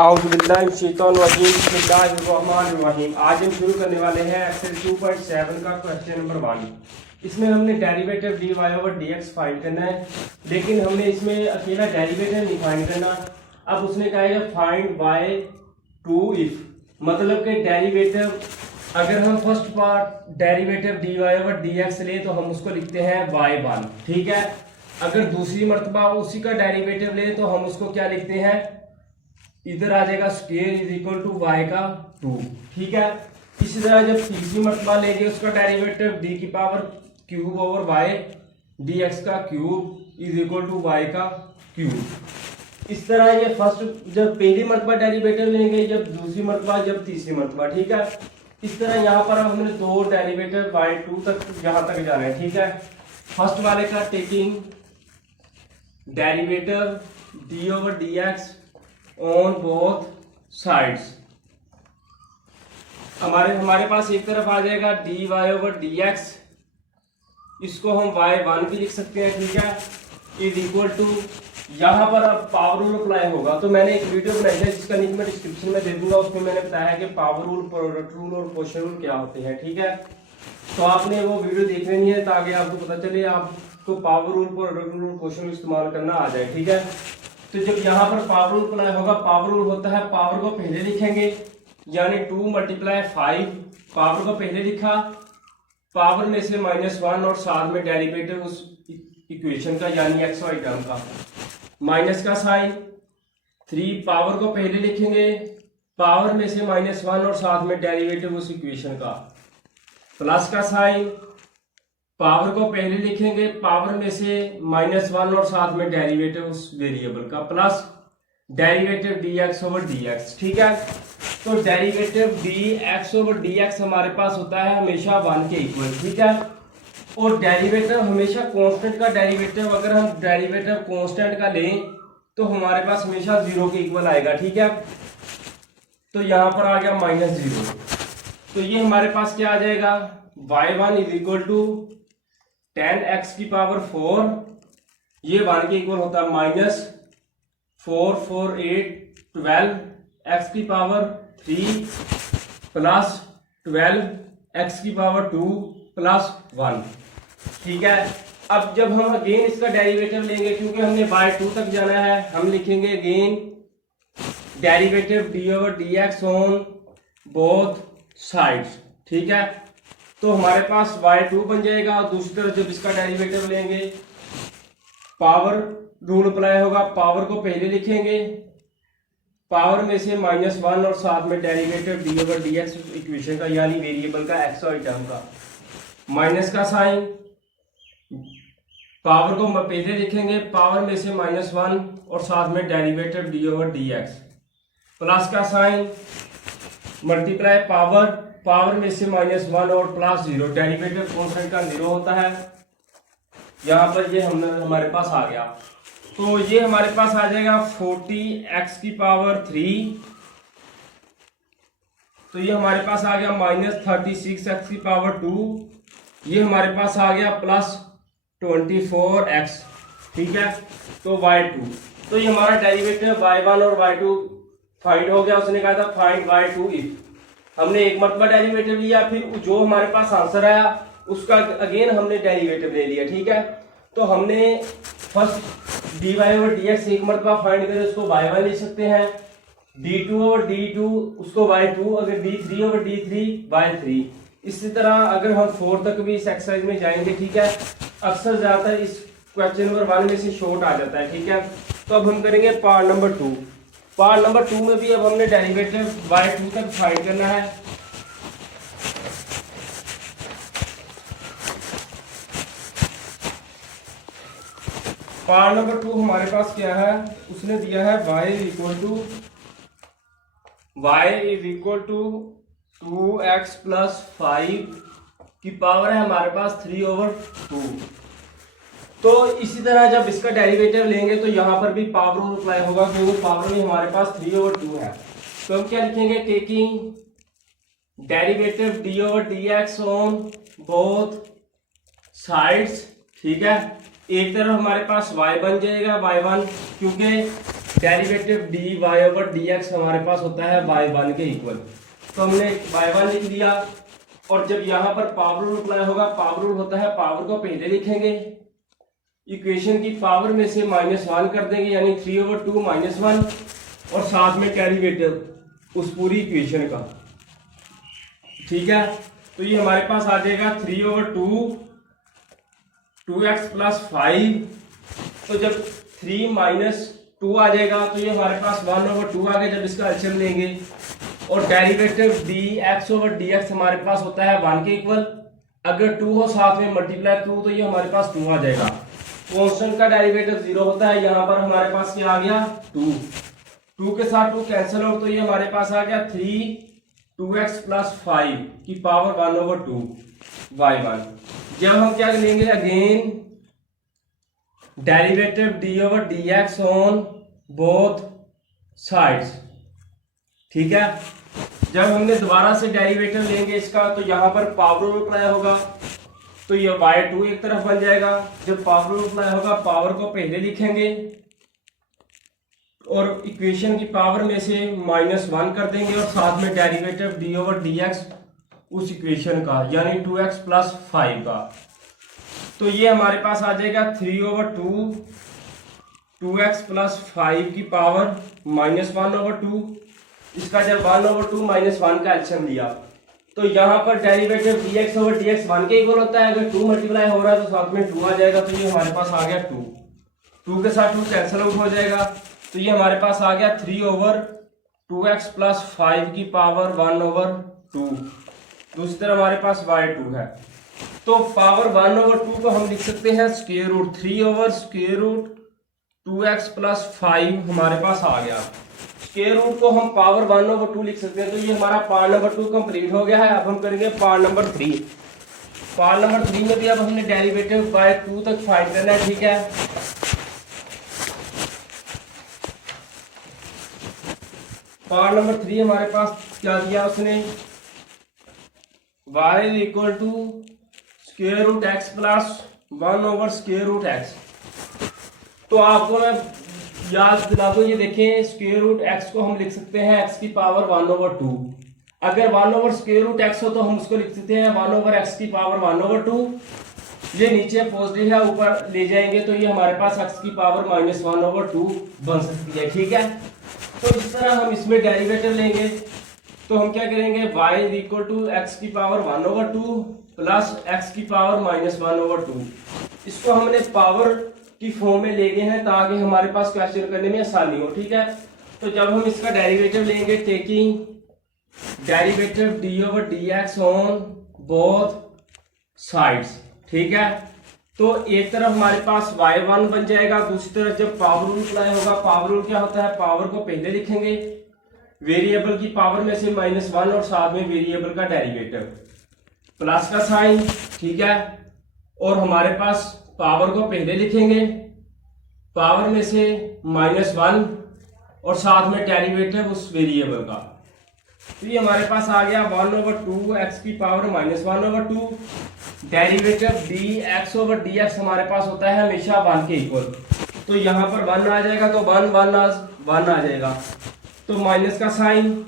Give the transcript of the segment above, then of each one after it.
बिस्मिल्लाहिर्रहमानिर्रहीम। आज हम शुरू करने वाले हैं एक्सरसाइज 2.7 का क्वेश्चन नंबर 1। इसमें हमने derivative dy over dx find करना है, लेकिन हमने इसमें अकेला डेरिवेटिव नहीं फाइंड करना। अब उसने कहा है फाइंड y टू इफ, मतलब कि डेरिवेटिव अगर हम first part derivative dy over dx ले तो हम उसको लिखते हैं y1, ठीक है। अगर दूसरी मर्तबा उसी का डेरिवेटिव ले तो हम उसको क्या लिखते हैं, इधर आ जाएगा square is equal to Y का 2, ठीक है। इसी तरह जब तीसरी मर्तबा लेंगे उसका डेरिवेटिव डी की power cube over Y D X का cube is equal to Y का क्यूब। इस तरह ये फर्स्ट जब पहली मर्तबा डेरिवेटिव लेंगे, जब दूसरी मर्तबा, जब तीसरी मर्तबा, ठीक है। इस तरह यहाँ पर हमने दो डेरिवेटिव y2 तक यहाँ तक जाना है, ठीक है। फर्स्ट वाले का taking derivative D over d x on both sides, हमारे पास एक तरफ आ जाएगा dy ओवर dx, इसको हम y1 भी लिख सकते हैं, ठीक है, इज इक्वल टू, यहाँ पर अब पावर रूल अप्लाई होगा। तो मैंने एक वीडियो बनाई है जिसका लिंक मैं डिस्क्रिप्शन में दे दूंगा, उसमें मैंने बताया कि पावर रूल, प्रोडक्ट रूल और क्वोशिएंट रूल क्या होते हैं, ठीक है। तो आपने वो वीडियो देख लेनी है ताकि आपको पता चले, आपको power rule, product rule, quotient rule इस्तेमाल करना आ जाए, ठीक है। तो जब यहाँ पर पावर रूल अप्लाई होगा, पावर रूल होता है पावर को पहले लिखेंगे, यानी 2 × 5, पावर को पहले लिखा, पावर में से -1 और साथ में डेरिवेटिव उस इक्वेशन का यानी एक्स वाई टर्म का, माइनस का साइन, 3 पावर को पहले लिखेंगे, पावर में से -1 और साथ में डेरिवेटिव उस इक्वेशन का, प्लस का साइन, पावर को पहले लिखेंगे, पावर में से -1 और साथ में डेरिवेटिव उस वेरिएबल का, plus derivative dx over dx, ठीक है। तो डेरिवेटिव dx ओवर dx हमारे पास होता है हमेशा 1 के इक्वल, ठीक है। और डेरिवेटिव हमेशा कांस्टेंट का डेरिवेटिव, अगर हम डेरिवेटिव कांस्टेंट का लें तो हमारे पास हमेशा 0 के इक्वल आएगा, ठीक है। तो यहां पर आ गया -0, तो ये हमारे पास क्या आ जाएगा, y1 is equal to 10x की पावर 4, ये 1 के इक्वल होता है, -4 4 8 12 x की पावर 3 प्लस 12 x की पावर 2 प्लस 1, ठीक है। अब जब हम अगेन इसका डेरिवेटिव लेंगे, क्योंकि हमने y2 तक जाना है, हम लिखेंगे again derivative D over d x on both sides, ठीक है। तो हमारे पास y2 बन जाएगा, और दूसरी तरफ जब इसका डेरिवेटिव लेंगे पावर रूल अप्लाई होगा, पावर को पहले लिखेंगे, पावर में से -1 और साथ में derivative D over d x equation का यानी वेरिएबल का एक्स वाई टर्म का, माइनस का साइन, पावर को पहले लिखेंगे, पावर में से -1 और साथ में derivative D over d x, plus का साइन, मल्टीप्लाई पावर में से -1 और प्लस 0, डेरिवेटिव कांस्टेंट का 0 होता है, यहाँ पर ये हमारे पास आ गया। तो ये हमारे पास आ जाएगा 40x की पावर 3, तो ये हमारे पास आ गया -36x की पावर 2, ये हमारे पास आ गया प्लस 24x, ठीक है। तो y2, तो ये हमारा डेरिवेटिव y1 और y2 फाइंड हो गया। उसने कहा था फाइंड y2 इफ, हमने एक मरतबा डेरिवेटिव लिया, फिर जो हमारे पास आंसर आया उसका अगेन हमने डेरिवेटिव ले लिया, ठीक है। तो हमने फर्स्ट dy ओवर dx एक मरतबा फाइंड करें, उसको y1 ले सकते हैं, d2 ओवर d2 उसको y2, अगर d3 ओवर d3 y3। इसी तरह अगर हम 4 तक भी इस एक्सरसाइज में जाएंगे, ठीक है। अक्सर ज्यादातर इस क्वेश्चन नंबर 1 में से शॉर्ट आ जाता है, ठीक है। तो अब हम करेंगे पार्ट नंबर 2। पार्ट नंबर 2 में भी अब हमने डेरिवेटिव y2 तक फाइंड करना है। पार्ट नंबर 2 हमारे पास क्या है, उसने दिया है y is equal to 2x plus 5 की पावर है हमारे पास 3 ओवर 2। तो इसी तरह जब इसका डेरिवेटिव लेंगे तो यहाँ पर भी पावर रूल अप्लाई होगा, क्योंकि पावर में हमारे पास 3 ओवर 2 है। तो हम क्या लिखेंगे, taking derivative D over d x on both sides, ठीक है। एक तरफ हमारे पास y बन जाएगा y1, क्योंकि derivative d y over d x हमारे पास होता है y1 के इक्वल। तो हमने y1 लिख दिया, और जब यहाँ पर पावर रूल अप्लाई होगा, पावर रूल होता है पावर को पहले लिखेंगे, इक्वेशन की पावर में से -1 कर देंगे, यानी 3/2 -1, और साथ में डेरिवेटिव उस पूरी इक्वेशन का। ठीक है, तो ये हमारे पास आ जाएगा 3/2 2x + 5। तो जब 3 - 2 आ जाएगा तो ये हमारे पास 1/2 आ गया जब इसका एलसीएम लेंगे। और डेरिवेटिव dx ओवर dx हमारे पास होता है 1 के इक्वल। अगर 2 हो साथ में मल्टीप्लाई 2 तो ये हमारे पास 2 आ जाएगा। कांस्टेंट का डेरिवेटिव 0 होता है, यहाँ पर हमारे पास क्या आ गया 2। 2 के साथ 2 कैंसिल हो, तो ये हमारे पास आ गया 3 2x + 5 की पावर 1/2 y1। जब हम क्या लेंगे again derivative d over dx on both sides. ठीक है, जब हमने दोबारा से डेरिवेटिव लेंगे इसका, तो यहाँ पर पावर रूल अप्लाई होगा, तो ये y2 एक तरफ बन जाएगा। जब पावर रूल अप्लाई होगा, पावर को पहले लिखेंगे और इक्वेशन की पावर में से -1 कर देंगे, और साथ में डेरिवेटिव d ओवर dx उस इक्वेशन का, यानी 2x + 5 का। तो ये हमारे पास आ जाएगा 3/2 2x + 5 की पावर -1/2। इसका जब 1/2 -1 का एलसीएम लिया, तो यहाँ पर डेरिवेटिव dx ओवर dx 1 के इक्वल होता है। अगर 2 मल्टीप्लाई हो रहा है तो साथ में 2 आ जाएगा, तो ये हमारे पास आ गया 2। 2 के साथ 2 कैंसिल आउट हो जाएगा, तो ये हमारे पास आ गया 3/2x + 5 की पावर 1/2। दूसरी तरफ हमारे पास y2 है, तो पावर 1/2 को हम लिख सकते हैं √3/√2x + 5 हमारे पास आ गया। स्क्वायर रूट को हम पावर 1/2 लिख सकते हैं। तो ये हमारा पार्ट नंबर 2 कंप्लीट हो गया है। अब हम करेंगे पार्ट नंबर 3। पार्ट नंबर 3 में भी अब हमने डेरिवेटिव बाय 2 तक फाइंड करना है। ठीक है, पार्ट नंबर 3 हमारे पास क्या दिया उसने, y = √x + 1/√x। तो आपको मैं याद दिला दूं, ये देखें √x को हम लिख सकते हैं x की पावर 1/2। अगर 1/√x हो तो हम उसको लिख सकते हैं 1/x की पावर 1/2। ये नीचे पॉजिटिव है, ऊपर ले जाएंगे तो ये हमारे पास x की पावर -1/2 बन सकती है। ठीक है, तो इस तरह हम इसमें डेरिवेटिव लेंगे, तो हम क्या करेंगे y = x की पावर 1/2 + x की पावर -1/2। इसको हमने पावर की फॉर्म में ले गए हैं ताकि हमारे पास क्वेश्चन करने में आसानी हो। ठीक है, तो जब हम इसका डेरिवेटिव लेंगे, taking derivative d over dx on both sides. ठीक है, तो एक तरफ हमारे पास y1 बन जाएगा, दूसरी तरफ जब पावर रूल अप्लाई होगा, पावर रूल क्या होता है, पावर को पहले लिखेंगे, वेरिएबल की पावर में से -1 और साथ में वेरिएबल का डेरिवेटिव प्लस का साइन। ठीक है, और हमारे पास पावर को पहले लिखेंगे, पावर में से -1 और साथ में डेरिवेटिव उस वेरिएबल का। तो ये हमारे पास आ गया 1/2 x की power -1/2। Derivative dx over dx हमारे पास होता है हमेशा 1 के इक्वल। तो यहाँ पर 1 आ जाएगा, तो 1 आ जाएगा, तो माइनस का साइन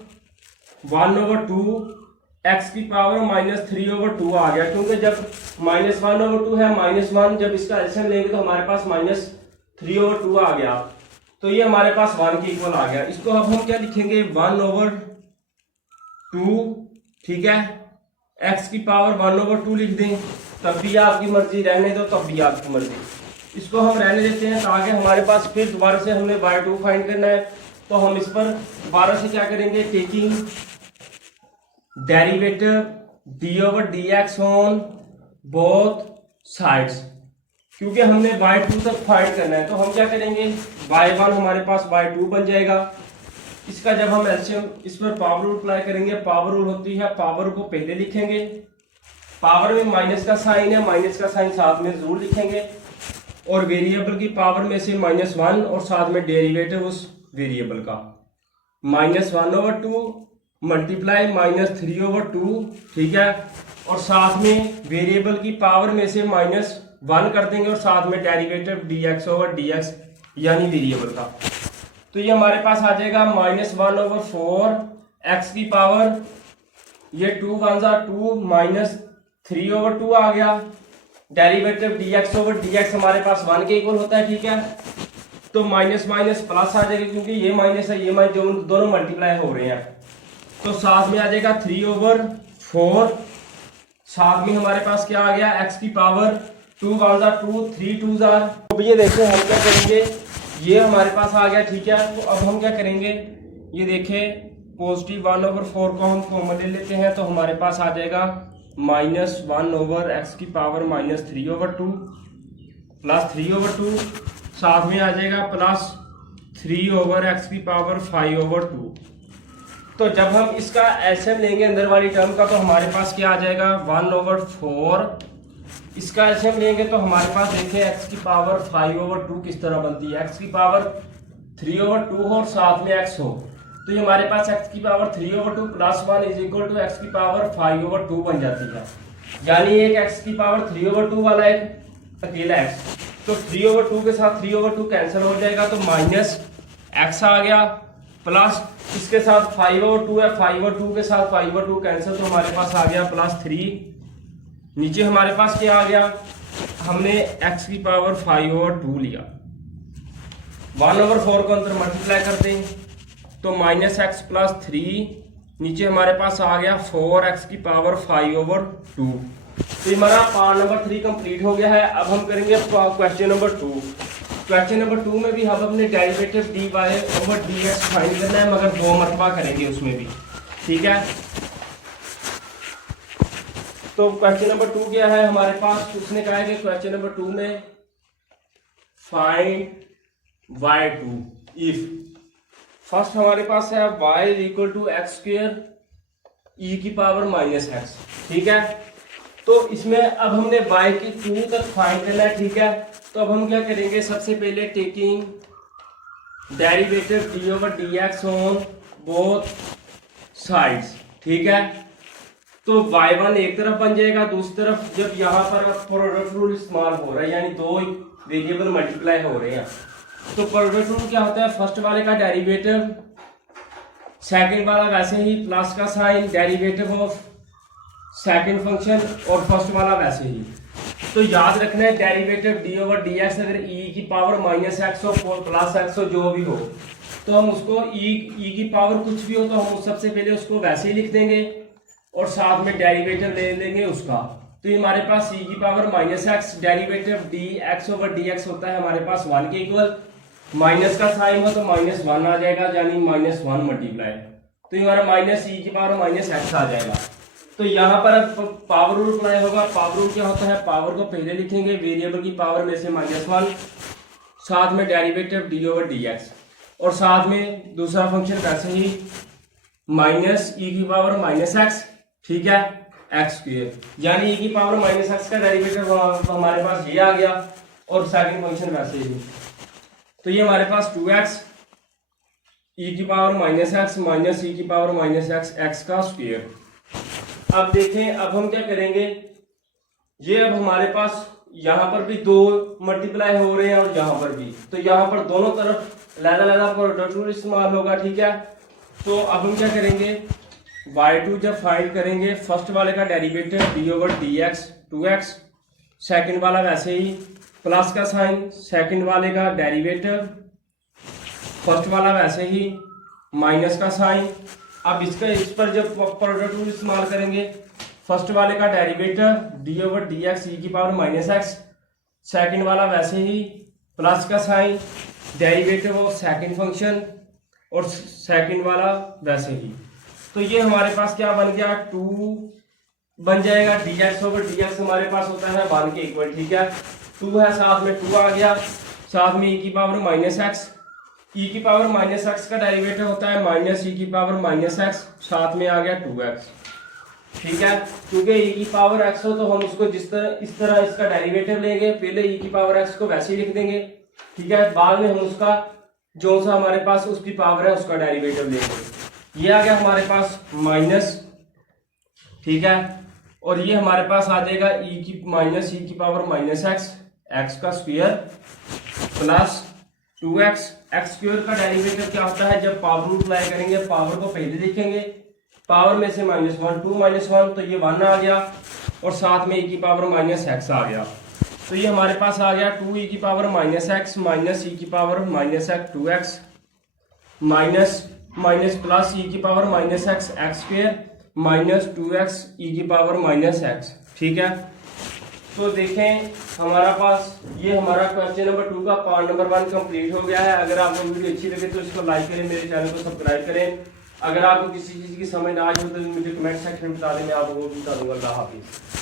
1/2 x की पावर -3/2 आ गया, क्योंकि जब -1/2 है, -1 जब इसका एलसीएम लेंगे तो हमारे पास -3/2 आ गया, तो ये हमारे पास 1 के इक्वल आ गया। इसको अब हम क्या लिखेंगे 1/2। ठीक है, x की पावर 1/2 लिख दें, तब भी आपकी मर्जी, रहने दो तब भी आपकी मर्जी। इसको हम रहने देते हैं ताकि हमारे पास फिर दोबारा से हमने y2 फाइंड करना है, तो हम इस पर दोबारा से क्या करेंगे, taking derivative d over dx on both sides. क्योंकि हमने y2 तक फाइंड करना है, तो हम क्या करेंगे y1 हमारे पास y2 बन जाएगा। इसका जब हम एलसीएम इस पर पावर रूल अप्लाई करेंगे, पावर रूल होती है पावर को पहले लिखेंगे, पावर में माइनस का साइन है, माइनस का साइन साथ में जरूर लिखेंगे, और वेरिएबल की पावर में से -1 और साथ में डेरिवेटिव उस वेरिएबल का -1/2 मल्टीप्लाई -3/2। ठीक है, और साथ में वेरिएबल की पावर में से -1 कर देंगे और साथ में डेरिवेटिव dx ओवर dx यानी वेरिएबल का। तो ये हमारे पास आ जाएगा -1/4 x की पावर, ये 2 × 2 -3/2 आ गया। डेरिवेटिव dx/dx हमारे पास 1 के इक्वल होता है, ठीक है। तो माइनस माइनस प्लस आ जाएगा, क्योंकि ये माइनस है ये माइनस, जो दोनों मल्टीप्लाई हो रहे हैं। तो साथ में आ जाएगा 3/4, साथ में हमारे पास क्या आ गया x की पावर 2 × 2 3 2 जार। तो ये देखो हम क्या करेंगे, ये हमारे पास आ गया, ठीक है। तो अब हम क्या करेंगे, ये देखें पॉजिटिव 1/4 को हम कॉमन ले लेते हैं, तो हमारे पास आ जाएगा -1/x की पावर -3/2 प्लस 3/2, साथ में आ जाएगा प्लस 3/x की पावर 5/2। तो जब हम इसका एलसीएम लेंगे अंदर वाली टर्म का, तो हमारे पास क्या आ जाएगा 1/4। इसका एलसीएम लेंगे तो हमारे पास देखिए x की पावर 5/2 किस तरह बनती है, x की पावर 3/2 हो और साथ में x हो, तो ये हमारे पास x की पावर 3/2 + 1 = x की पावर 5/2 बन जाती है। यानी एक x की पावर 3/2 वाला एक अकेला x, तो 3/2 के साथ 3/2 कैंसिल हो जाएगा, तो माइनस x आ गया, प्लस इसके साथ 5/2 है, 5/2 के साथ 5/2 कैंसिल, तो हमारे पास आ गया +3। नीचे हमारे पास क्या आ गया, हमने x की पावर 5/2 लिया, 1/4 को अंदर मल्टीप्लाई कर दें तो -x + 3, नीचे हमारे पास आ गया 4x की पावर 5/2। तो हमारा पार्ट नंबर 3 कंप्लीट हो गया है। अब हम करेंगे क्वेश्चन नंबर 2। क्वेश्चन नंबर 2 में भी हम अपने डेरिवेटिव dy/dx फाइंड करना है, मगर 2 मरतबा करेंगे उसमें भी, ठीक है। तो क्वेश्चन नंबर 2 क्या है हमारे पास, उसने कहा है कि क्वेश्चन नंबर 2 में फाइंड y2 इफ, फर्स्ट हमारे पास है y = x² e की पावर -x, ठीक है। तो इसमें अब हमने y की 2 तक फाइंड करना है, ठीक है। तो अब हम क्या करेंगे, सबसे पहले taking derivative d/dx on both sides, ठीक है। तो y1 एक तरफ बन जाएगा, दूसरी तरफ जब यहाँ पर प्रोडक्ट रूल इस्तेमाल हो रहा है, यानी दो वेरिएबल मल्टीप्लाई हो रहे हैं, तो प्रोडक्ट रूल क्या होता है, फर्स्ट वाले का डेरिवेटिव, सेकंड वाला वैसे ही प्लस का sign, derivative of second function, और फर्स्ट वाला वैसे ही। तो याद रखना है डेरिवेटिव d/dx अगर e की पावर -x हो +x हो जो भी हो, तो हम उसको e की पावर कुछ भी हो तो हम सबसे पहले उसको वैसे ही लिख देंगे और साथ में डेरिवेटिव ले लेंगे उसका। तो ये हमारे पास e की पावर -x, डेरिवेटिव dx/dx होता है हमारे पास 1 के इक्वल, माइनस का साइन हो तो -1 आ जाएगा, यानी -1 मल्टीप्लाई, तो ये हमारा -e की पावर -x आ जाएगा। तो यहाँ पर अब पावर रूल अप्लाई होगा। पावर रूल क्या होता है, पावर को पहले लिखेंगे वेरिएबल की पावर में से -1, साथ में डेरिवेटिव d/dx, और साथ में दूसरा फंक्शन वैसे ही -e की पावर -x, ठीक है, x², यानी e की पावर -x का डेरिवेटिव हमारे पास ये आ गया, और सेकंड फंक्शन वैसे ही। तो ये हमारे पास 2x e की पावर -x माइनस e की पावर -x x²। अब देखें, अब हम क्या करेंगे, ये अब हमारे पास यहाँ पर भी 2 मल्टीप्लाई हो रहे हैं और यहाँ पर भी, तो यहाँ पर दोनों तरफ अलग-अलग प्रोडक्ट रूल इस्तेमाल होगा, ठीक है। तो अब हम क्या करेंगे, y2 जब फाइंड करेंगे, फर्स्ट वाले का डेरिवेटिव d/dx 2x, सेकंड वाला वैसे ही प्लस का साइन, सेकंड वाले का डेरिवेटिव, फर्स्ट वाला वैसे ही माइनस का साइन। अब इस पर जब प्रोडक्ट रूल इस्तेमाल करेंगे, फर्स्ट वाले का डेरिवेटिव d/dx e की पावर -x, सेकंड वाला वैसे ही प्लस का sign, derivative of second function, और सेकंड वाला वैसे ही। तो ये हमारे पास क्या बन गया, 2 बन जाएगा, dx/dx हमारे पास होता है 1 के इक्वल, ठीक है। 2 है, साथ में 2 आ गया, साथ में e की पावर -x, e की पावर -x का डेरिवेटिव होता है -e की पावर -x, साथ में आ गया 2x, ठीक है। क्योंकि e की पावर x हो तो हम उसको इस तरह इसका डेरिवेटिव लेंगे, पहले e की पावर x को वैसे ही लिख देंगे, ठीक है, बाद में हम उसका जो सा हमारे पास उसकी पावर है उसका डेरिवेटिव लेंगे। ये आ गया हमारे पास माइनस, ठीक है, और ये हमारे पास आ जाएगा e की power -x x² plus 2x, x square का डेरिवेटिव क्या होता है, जब पावर रूल अप्लाई करेंगे पावर को पहले देखेंगे, पावर में से -1 2 -1 तो ये 1 आ गया और साथ में e की पावर -x आ गया। तो ये हमारे पास आ गया 2e की पावर -x माइनस e की power -x 2x minus plus e की power -x x square minus 2x e की पावर -x। ठीक है, तो देखें हमारा पास ये हमारा क्वेश्चन नंबर 2 का पार्ट नंबर 1 कंप्लीट हो गया है। अगर आपको वीडियो अच्छी लगे तो इसको लाइक करें, मेरे चैनल को सब्सक्राइब करें। अगर आपको किसी चीज़ की समझ ना आई हो तो मुझे कमेंट सेक्शन में बता दें, मैं आपको बता दूंगा। अल्लाह हाफिज़।